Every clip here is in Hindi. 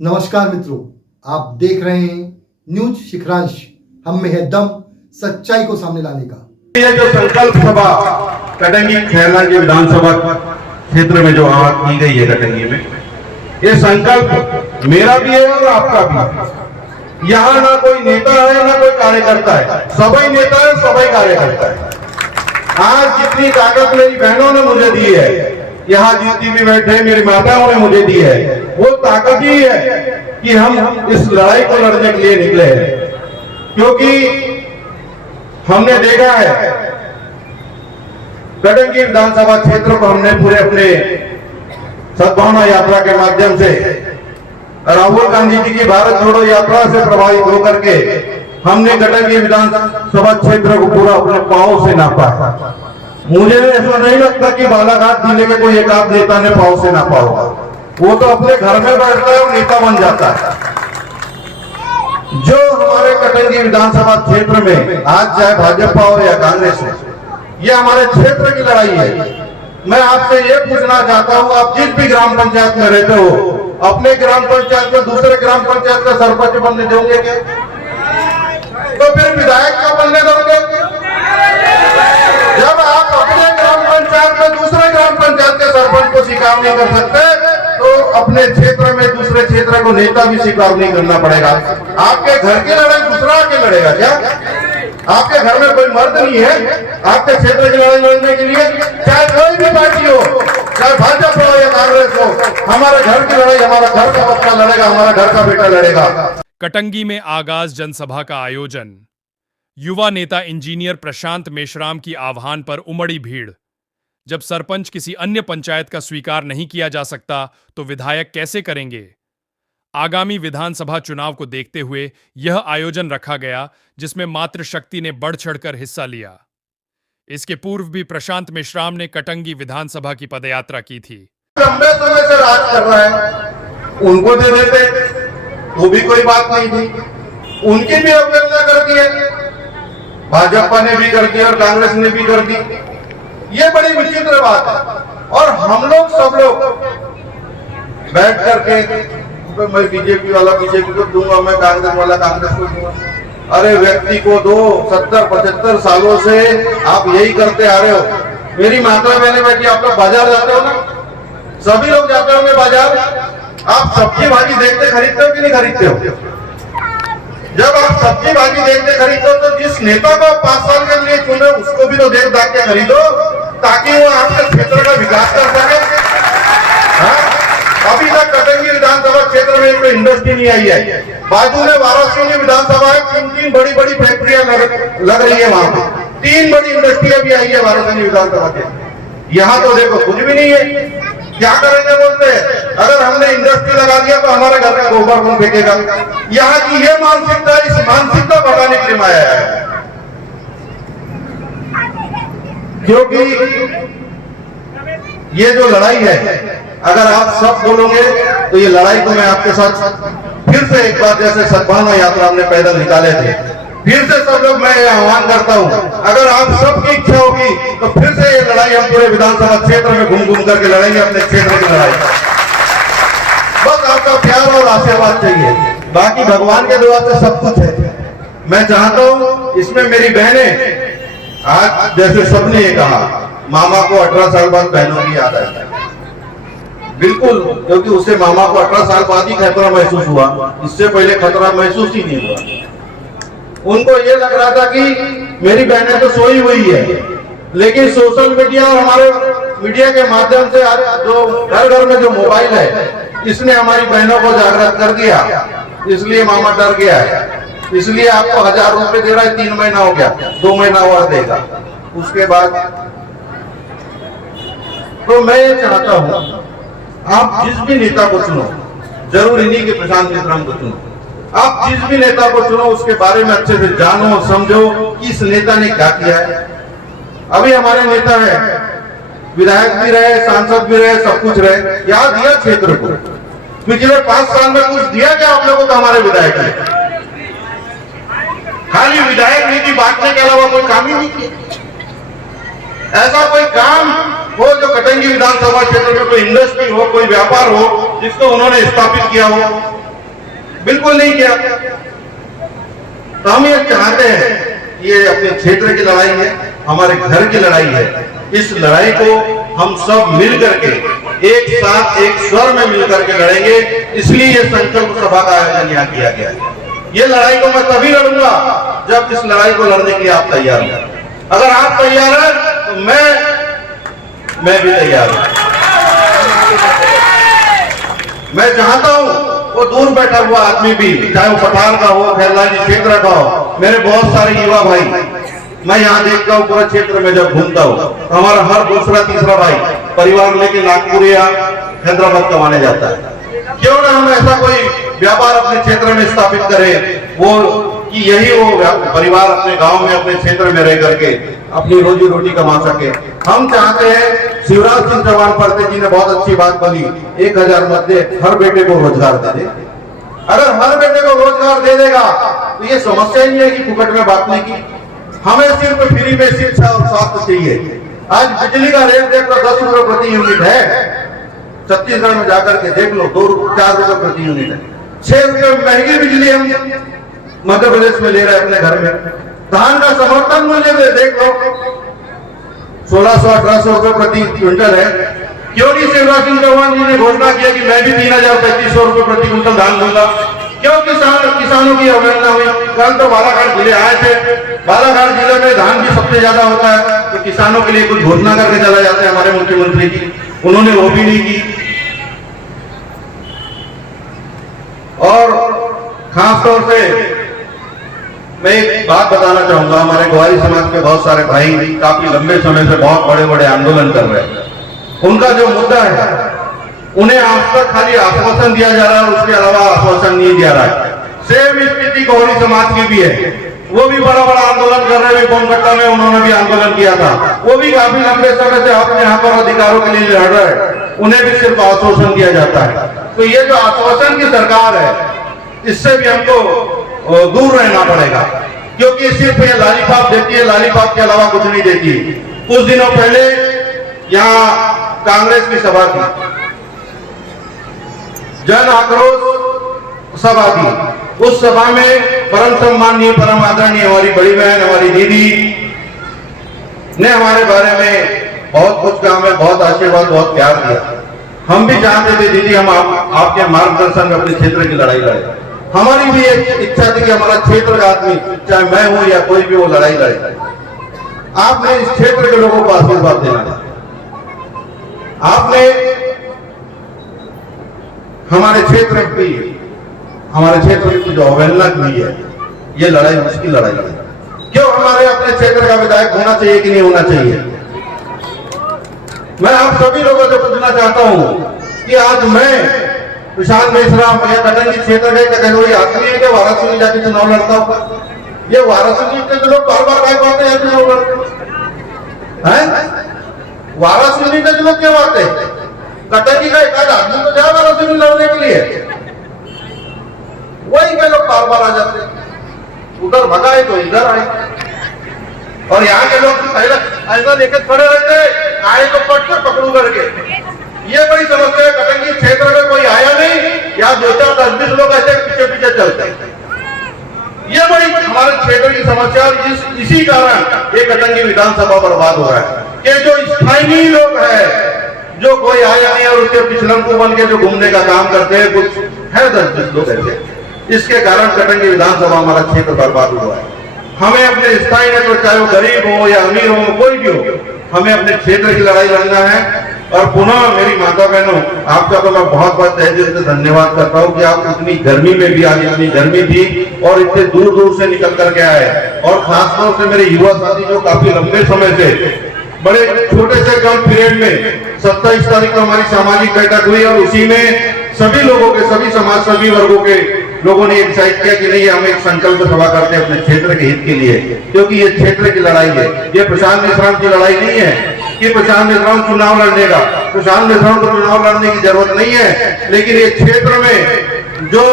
नमस्कार मित्रों, आप देख रहे हैं न्यूज शिखरांश। हम में है दम सच्चाई को सामने लाने का। ये जो संकल्प सभा कटंगी खैरला की विधानसभा क्षेत्र में जो आवाज की गई है कटंगी में, ये संकल्प मेरा भी है और आपका भी है। यहाँ ना कोई नेता है ना कोई कार्यकर्ता है, सभी नेता है सभी कार्यकर्ता है। आज जितनी ताकत मेरी बहनों ने मुझे दी है, यहाँ जितनी भी बैठे मेरी माताओं ने मुझे दी है, वो ताकत ही है कि हम इस लड़ाई को लड़ने के लिए निकले हैं। क्योंकि हमने देखा है कटंगी विधानसभा क्षेत्र को हमने पूरे अपने सद्भावना यात्रा के माध्यम से राहुल गांधी जी की भारत छोड़ो यात्रा से प्रभावित होकर के हमने कटंगी विधानसभा क्षेत्र को पूरा अपने पांव से नापा है। मुझे ऐसा नहीं लगता कि बालाघाट जिले के कोई एक आध नेता ने पांव से नापा होगा। वो तो अपने घर में बैठता है और नेता बन जाता है। जो हमारे कटंगी विधानसभा क्षेत्र में आज चाहे भाजपा हो या कांग्रेस हो, ये हमारे क्षेत्र की लड़ाई है। मैं आपसे ये पूछना चाहता हूँ, आप जिस भी ग्राम पंचायत में रहते हो, अपने ग्राम पंचायत में दूसरे ग्राम पंचायत का सरपंच बनने दोगे क्या? तो फिर विधायक का बनने दोगे? जब आप अपने ग्राम पंचायत में दूसरे ग्राम पंचायत के सरपंच को स्वीकार नहीं कर सकते, तो अपने क्षेत्र में दूसरे क्षेत्र को नेता भी स्वीकार नहीं करना पड़ेगा। आपके घर की लड़ाई दूसरा आके लड़ेगा क्या? आपके घर में कोई मर्द नहीं है आपके क्षेत्र की लड़ाई लड़ने के लिए? चाहे कोई भी पार्टी हो, चाहे भाजपा हो या कांग्रेस हो, हमारे घर की लड़ाई हमारा घर का बच्चा लड़ेगा, हमारा घर का बेटा लड़ेगा। कटंगी में आगाज जनसभा का आयोजन। युवा नेता इंजीनियर प्रशांत मेश्राम की आह्वान पर उमड़ी भीड़। जब सरपंच किसी अन्य पंचायत का स्वीकार नहीं किया जा सकता तो विधायक कैसे करेंगे? आगामी विधानसभा चुनाव को देखते हुए यह आयोजन रखा गया, जिसमें मातृशक्ति ने बढ़ चढ़कर हिस्सा लिया। इसके पूर्व भी प्रशांत मेश्राम ने कटंगी विधानसभा की पदयात्रा की थी। लंबे समय से राज कर रहा है, उनको दे देते वो भी कोई बात नहीं थी। उनकी भी अवहेलना कर दी है, भाजपा ने भी कर दी और कांग्रेस ने भी कर दी। ये बड़ी विचित्र बात है। और हम लोग सब लोग बैठ करके तो मैं बीजेपी वाला बीजेपी को दूंगा, मैं कांग्रेस वाला कांग्रेस को दूंगा। अरे व्यक्ति को दो। 70-75 सालों से आप यही करते आ रहे हो। मेरी माता बहने बेटी, आप लोग बाजार जाते हो ना? सभी लोग जाते होंगे बाजार। आप सब्जी भाजी देखते खरीदते हो कि नहीं खरीदते हो? जब आप सब्जी भाजी देखते खरीदते हो तो जिस नेता को 5 साल के लिए चुने उसको भी तो देख दाख के खरीदो, ताकि वो आपके क्षेत्र का विकास कर सके। अभी तक कटंगी विधानसभा क्षेत्र में एक इंडस्ट्री नहीं आई है। बाजू में वाराणसी विधानसभा है, 3 बड़ी फैक्ट्रियां लग रही है वहां पे। 3 बड़ी इंडस्ट्री अभी आई है वाराणसी विधानसभा के। यहाँ तो देखो कुछ भी नहीं है। क्या करेंगे बोलते हैं, अगर हमने इंडस्ट्री लगा दिया तो हमारे घर का गोबर कौन फेंकेगा? यहाँ की ये मानसिकता, इस मानसिकता बढ़ाने के लिए आया है। क्योंकि ये जो लड़ाई है, अगर आप सब बोलोगे तो ये लड़ाई को मैं आपके साथ फिर से एक बार, जैसे सद्भावना यात्रा हमने पैदल निकाले थे, फिर से सब लोग मैं आह्वान करता हूं, अगर आप सबकी इच्छा होगी तो फिर से ये लड़ाई हम पूरे विधानसभा क्षेत्र में घूम घूम करके लड़ेंगे, अपने क्षेत्र की लड़ाई। बस आपका प्यार और आशीर्वाद चाहिए, बाकी भगवान के दुआ से सब कुछ है। मैं चाहता हूं इसमें मेरी बहनें, आज जैसे सबने ये कहा, मामा को 18 साल बाद बहनों की याद आई। बिल्कुल, क्योंकि उससे मामा को 18 साल बाद ही खतरा महसूस हुआ, इससे पहले खतरा महसूस ही नहीं हुआ। उनको ये लग रहा था कि मेरी बहनें तो सोई हुई है, लेकिन सोशल मीडिया और हमारे मीडिया के माध्यम से जो घर घर में जो मोबाइल है, इसने हमारी बहनों को जागृत कर दिया। इसलिए मामा डर गया है। इसलिए आपको 1000 रुपए दे रहा है, 3 महीना हो गया, 2 महीना और देगा उसके बाद। तो मैं ये चाहता हूं आप जिस भी नेता को चुनो, जरूर इन्हीं के प्रशांत मेश्राम को चुनो। आप जिस भी नेता को चुनो उसके बारे में अच्छे से जानो, समझो कि इस नेता ने क्या किया है। अभी हमारे नेता है, विधायक भी रहे, सांसद भी रहे, सब कुछ रहे, क्या दिया क्षेत्र को? पिछले 5 साल में कुछ दिया क्या आप लोगों को हमारे विधायक ने? खाली विधायक नीति बांटने के अलावा कोई काम ही नहीं किया। ऐसा कोई काम हो जो कटंगी विधानसभा क्षेत्र में कोई इंडस्ट्री हो, कोई व्यापार हो जिसको उन्होंने स्थापित किया हो, बिल्कुल नहीं किया। तो हम ये चाहते हैं, ये अपने क्षेत्र की लड़ाई है, हमारे घर की लड़ाई है। इस लड़ाई को हम सब मिल करके एक साथ एक स्वर में मिलकर के लड़ेंगे। इसलिए ये संकल्प सभा का आयोजन यहाँ किया गया है। ये लड़ाई को मैं तभी लड़ूंगा जब इस लड़ाई को लड़ने के लिए आप तैयार हैं। अगर आप तैयार हैं तो मैं भी तैयार हूं। मैं चाहता हूं वो दूर बैठा हुआ आदमी भी, चाहे वो पठान का हो, खैरलाजी क्षेत्र का हो, मेरे बहुत सारे युवा भाई, मैं यहाँ देखता हूँ पूरा क्षेत्र में जब घूमता हूँ तो हमारा हर दूसरा तीसरा भाई परिवार लेके नागपुर या हैदराबाद कमाने जाता है। क्यों ना हम ऐसा कोई व्यापार अपने क्षेत्र में स्थापित करें, वो कि यही वो परिवार अपने गांव में अपने क्षेत्र में रह करके अपनी रोजी रोटी कमा सके। हम चाहते हैं, शिवराज सिंह चौहान पढ़ते जी ने बहुत अच्छी बात बोली, 1000 मध्य हर बेटे को रोजगार दे दे। अगर हर बेटे को रोजगार दे देगा तो ये समस्या ही नहीं है कि फुकट में बांटने की। हमें सिर्फ फ्री में शिक्षा और स्वास्थ्य चाहिए। आज बिजली का रेट देख लो, 10 रुपए प्रति यूनिट है। छत्तीसगढ़ में जाकर के देख लो, 4 रुपए प्रति यूनिट है। 6 रुपए महंगी बिजली हम मध्य प्रदेश में ले रहे हैं अपने घर में। धान का समर्थन मूल्य देख लो, 1600-1800 रुपए प्रति क्विंटल है। क्यों नहीं शिवराज सिंह चौहान जी ने घोषणा किया कि मैं भी 3000-3500 रुपए प्रति क्विंटल धान दूंगा? क्यों किसानों की अवहेलना हुई? कल तो बालाघाट जिले आए थे, बालाघाट जिले में धान भी सबसे ज्यादा होता है, तो किसानों के लिए कुछ घोषणा करके चला जाते हैं हमारे मुख्यमंत्री जी, उन्होंने वो भी नहीं की। और खासतौर से मैं एक बात बताना चाहूंगा, हमारे ग्वारी समाज के बहुत सारे भाई काफी लंबे समय से बहुत बड़े बड़े आंदोलन कर रहे हैं। उनका जो मुद्दा है, उन्हें आज तक खाली आश्वासन दिया जा रहा है, उसके अलावा आश्वासन नहीं दिया रहा है। सेम स्थिति गौरी समाज की भी है, वो भी बड़ा बड़ा आंदोलन कर रहे हैं। बोनकट्टा में उन्होंने भी आंदोलन किया था, वो भी काफी लंबे समय से अपने यहाँ पर अधिकारों के लिए लड़ रहे हैं, उन्हें भी सिर्फ आश्वासन दिया जाता है। तो ये जो आश्वासन की सरकार है, इससे भी हमको दूर रहना पड़ेगा, क्योंकि सिर्फ ये लालीपाप देती है, लालीपाप के अलावा कुछ नहीं देती। कुछ दिनों पहले यहाँ कांग्रेस की सभा थी, जन आक्रोश सभा थी। उस सभा में परम सम्माननीय, परम आदरणीय हमारी बड़ी बहन, हमारी दीदी ने हमारे बारे में बहुत कुछ कहा, हमें बहुत आशीर्वाद, बहुत प्यार दिया। हम भी चाहते थे दीदी, हम आपके मार्गदर्शन में अपने क्षेत्र की लड़ाई लड़े। हमारी भी एक इच्छा थी कि हमारा क्षेत्र का आदमी, चाहे मैं हूं या कोई भी, वो लड़ाई लड़े। आपने इस क्षेत्र के लोगों को आशीर्वाद देना है। आपने हमारे क्षेत्र की जो अवहेलना की है, ये लड़ाई उसकी लड़ाई है। क्यों हमारे अपने क्षेत्र का विधायक होना चाहिए कि नहीं होना चाहिए? मैं आप सभी लोगों से पूछना चाहता हूं कि आज मैं प्रशांत मेश्राम या कटंगी क्षेत्र का कोई आदमी है जो वाराणसी में जाके चुनाव लड़ता होगा? ये वाराणसी के जो लोग बार बार आते हैं चुनाव लड़ते हैं, वाराणसी के जो लोग क्यों आते हैं? कटंगी का एक आध आदमी तो जाए वाराणसी में लड़ने के लिए, वही के लोग बार बार आ जाते हैं। उधर भगाए तो इधर आए, और यहाँ के लोग पहले ऐसा लेकर खड़े रहते, आए तो पकड़ू करके। ये बड़ी समस्या है, कटंगी क्षेत्र में कोई आया नहीं, या 2-4-10-20 लोग ऐसे पीछे पीछे चलते हैं। ये बड़ी हमारे क्षेत्र की समस्या, इसी कारण ये कटंगी विधानसभा बर्बाद हो रहा है कि जो स्थानीय लोग हैं, जो कोई आया नहीं और उसके पिछलंकु बन के जो घूमने का काम करते हैं, कुछ है 10-20 लोग ऐसे। इसके कारण कटंगी विधानसभा हमारा क्षेत्र बर्बाद हुआ है। हमें अपने स्थायी नेतृत्व, चाहे वो गरीब हो या अमीर हो, कोई भी हो, हमें अपने क्षेत्र की लड़ाई लड़ना है। और पुनः मेरी माता बहनों, आपका तो मैं बहुत बहुत तहे दिल से धन्यवाद करता हूँ कि आप इतनी गर्मी में भी, आज इतनी गर्मी थी और इतने दूर दूर से निकल करके आए। और खासतौर से मेरे युवा साथी जो काफी लंबे समय से, बड़े छोटे से कम पीरियड में 27 तारीख को हमारी सामाजिक बैठक हुई, और उसी में सभी लोगों के, सभी समाज, सभी वर्गों के लोगों ने डिसाइड किया कि नहीं, हम एक संकल्प सभा करते हैं अपने क्षेत्र के हित के लिए, क्योंकि ये क्षेत्र की लड़ाई है। ये प्रशांत मेश्राम की लड़ाई नहीं है कि प्रशांत मेश्राम चुनाव लड़ने का। प्रशांत मेश्राम को चुनाव लड़ने की जरूरत नहीं है, लेकिन ये क्षेत्र में जो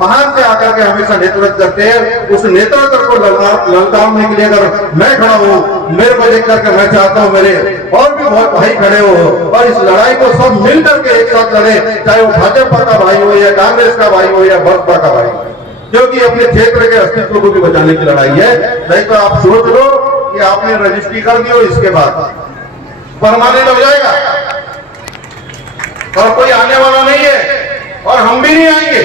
बाहर से आकर के हमेशा नेतृत्व करते हैं, उस नेतृत्व को ललकारने के लिए अगर मैं खड़ा हूँ, मेरे को देख करके मैं चाहता हूँ मेरे और भी बहुत भाई खड़े हो और इस लड़ाई को सब मिलकर के एक साथ लड़े, चाहे वो भाजपा का भाई हो या कांग्रेस का भाई हो या बसपा का भाई हो, क्योंकि अपने क्षेत्र के अस्तित्व को भी बचाने की लड़ाई है। नहीं तो आप सोच लो कि आपने रजिस्ट्री कर दी हो, इसके बाद परमानेंट हो जाएगा और कोई आने वाला नहीं है और हम भी नहीं आएंगे।